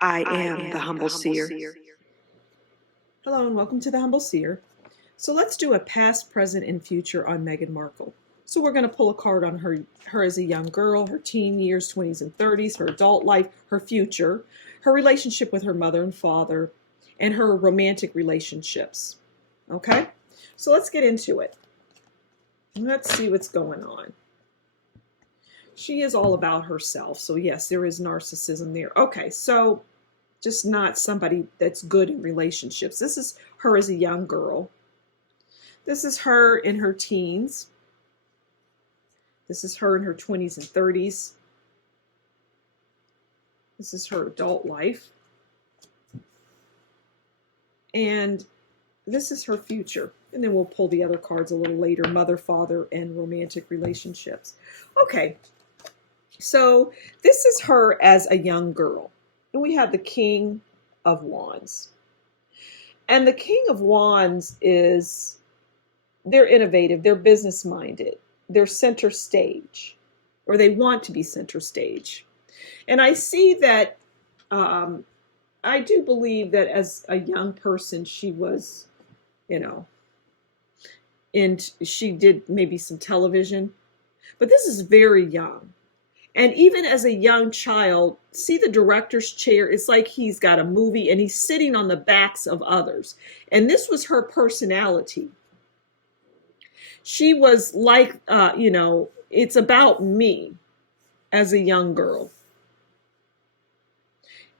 I am the Humble Seer. Hello and welcome to the Humble Seer. So let's do a past, present, and future on Meghan Markle. So we're going to pull a card on her as a young girl, her teen years, 20s and 30s, her adult life, her future, her relationship with her mother and father, and her romantic relationships. Okay? So let's get into it. Let's see what's going on. She is all about herself. So yes, there is narcissism there. Okay, so just not somebody that's good in relationships. This is her as a young girl. This is her in her teens. This is her in her 20s and 30s. This is her adult life. And this is her future. And then we'll pull the other cards a little later, mother, father, and romantic relationships. Okay, so this is her as a young girl. And we have the King of Wands. And the King of Wands they're innovative, they're business-minded, they're center stage, or they want to be center stage. And I see that, I do believe that as a young person, she was, and she did maybe some television, but this is very young. And even as a young child, see the director's chair? It's like he's got a movie and he's sitting on the backs of others. And this was her personality. She was like, it's about me as a young girl.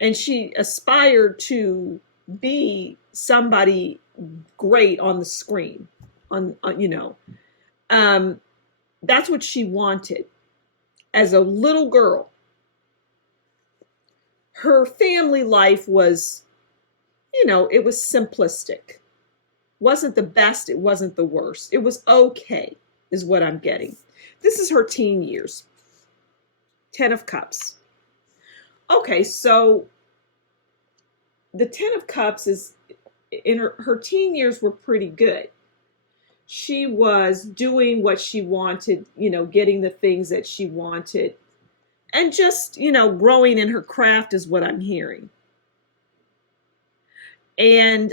And she aspired to be somebody great on the screen. That's what she wanted. As a little girl, her family life was, it was simplistic. Wasn't the best, it wasn't the worst. It was okay, is what I'm getting. This is her teen years. 10 of Cups. Okay, so the 10 of Cups is, in her teen years were pretty good. She was doing what she wanted, getting the things that she wanted, and just, growing in her craft is what I'm hearing. And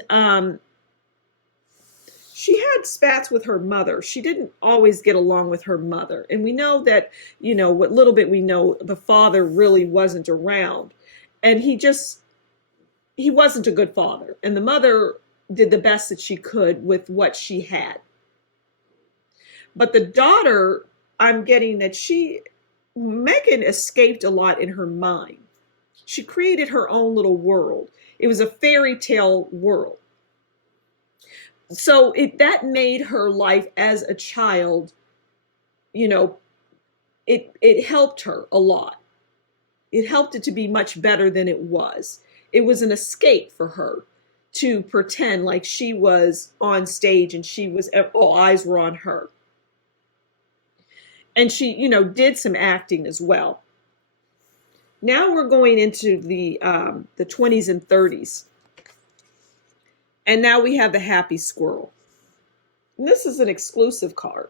she had spats with her mother. She didn't always get along with her mother. And we know that, what little bit we know, the father really wasn't around. And he wasn't a good father. And the mother did the best that she could with what she had. But the daughter, I'm getting that Meghan escaped a lot in her mind. She created her own little world. It was a fairy tale world. So that made her life as a child, it helped her a lot. It helped it to be much better than it was. It was an escape for her to pretend like she was on stage and all eyes were on her. And she, did some acting as well. Now we're going into the 20s and 30s. And now we have the Happy Squirrel. And this is an exclusive card.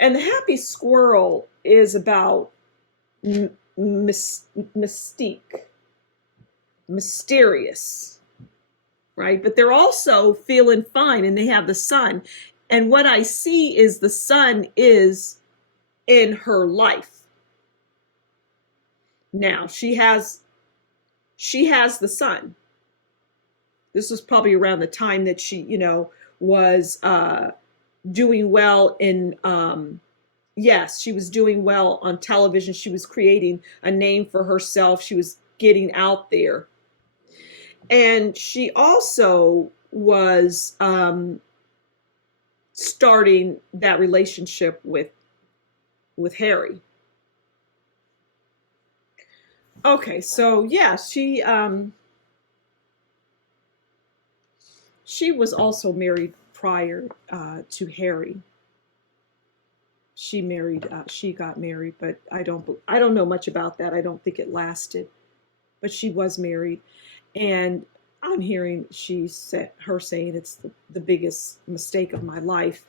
And the Happy Squirrel is about mystique, mysterious, right? But they're also feeling fine, and they have the sun. And what I see is the sun is in her life. Now, she has the sun. This was probably around the time that she, was doing well in, yes, she was doing well on television. She was creating a name for herself. She was getting out there. And she also was starting that relationship with Harry. Okay, so yeah, she was also married prior to Harry. She got married, but I don't know much about that. I don't think it lasted, but she was married. And I'm hearing her saying it's the biggest mistake of my life.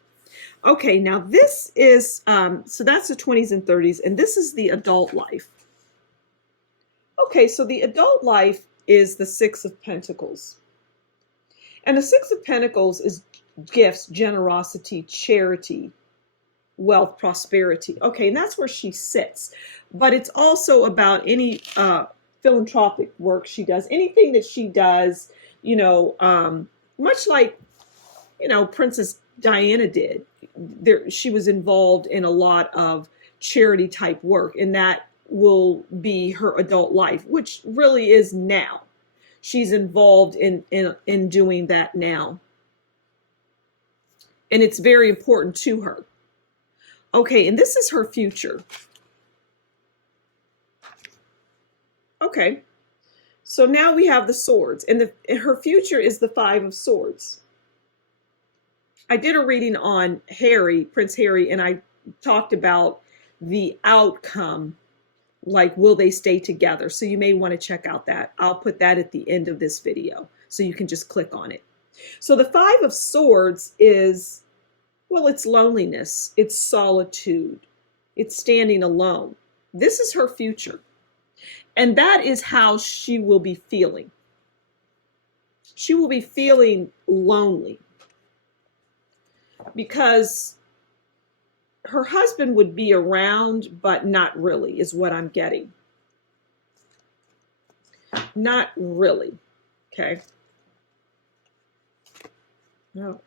Okay, now this is, so that's the 20s and 30s, and this is the adult life. Okay, so the adult life is the Six of Pentacles. And the Six of Pentacles is gifts, generosity, charity, wealth, prosperity. Okay, and that's where she sits. But it's also about any philanthropic work she does, anything that she does, much like, Princess Diana did. She was involved in a lot of charity type work, and that will be her adult life, which really is now. She's involved in doing that now. And it's very important to her. Okay, and this is her future. Okay, so now we have the swords, and her future is the Five of Swords. I did a reading on Harry, Prince Harry, and I talked about the outcome, like will they stay together? So you may want to check out that. I'll put that at the end of this video, so you can just click on it. So the Five of Swords is, well, it's loneliness, it's solitude, it's standing alone. This is her future. And that is how she will be feeling. She will be feeling lonely because her husband would be around, but not really, is what I'm getting. Not really. Okay. Oh.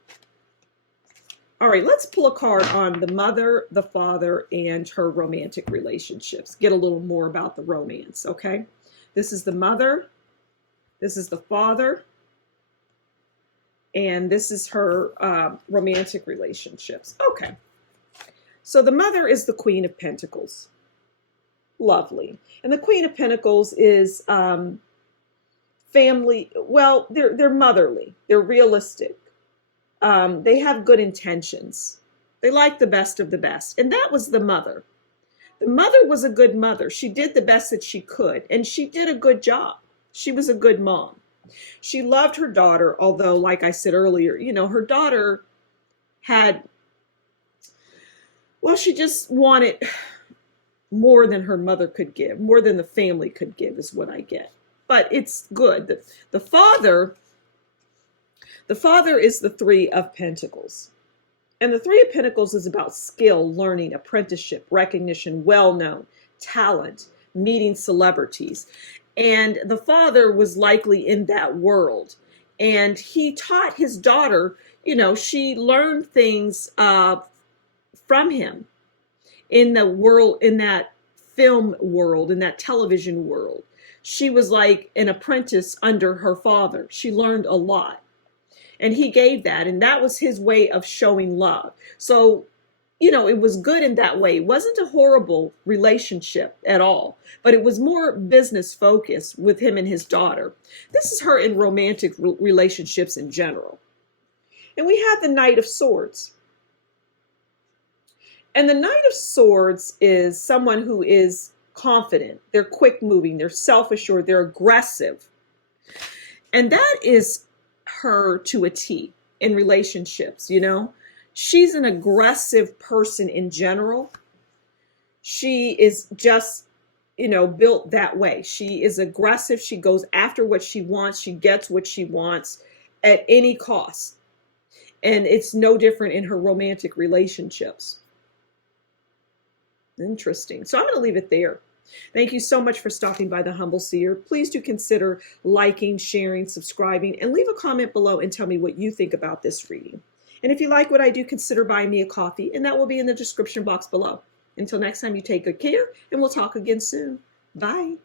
All right, let's pull a card on the mother, the father, and her romantic relationships. Get a little more about the romance, okay? This is the mother, this is the father, and this is her romantic relationships. Okay, so the mother is the Queen of Pentacles. Lovely. And the Queen of Pentacles is family. Well, they're motherly. They're realistic. They have good intentions. They like the best of the best. And that was the mother. The mother was a good mother. She did the best that she could, and she did a good job. She was a good mom. She loved her daughter, although, like I said earlier, her daughter had, well, she just wanted more than her mother could give, more than the family could give is what I get. But it's good. The father is the Three of Pentacles. And the Three of Pentacles is about skill, learning, apprenticeship, recognition, well-known, talent, meeting celebrities. And the father was likely in that world. And he taught his daughter, she learned things from him in the world, in that film world, in that television world. She was like an apprentice under her father. She learned a lot. And he gave that, and that was his way of showing love. So, it was good in that way. It wasn't a horrible relationship at all, but it was more business focused with him and his daughter. This is her in romantic relationships in general. And we have the Knight of Swords. And the Knight of Swords is someone who is confident. They're quick moving. They're self-assured. They're aggressive. And that is her to a T in relationships. She's an aggressive person in general. She is just, built that way. She is aggressive. She goes after what she wants. She gets what she wants at any cost. And it's no different in her romantic relationships. Interesting. So I'm going to leave it there. Thank you so much for stopping by the Humble Seer. Please do consider liking, sharing, subscribing, and leave a comment below and tell me what you think about this reading. And if you like what I do, consider buying me a coffee, and that will be in the description box below. Until next time, you take good care, and we'll talk again soon. Bye.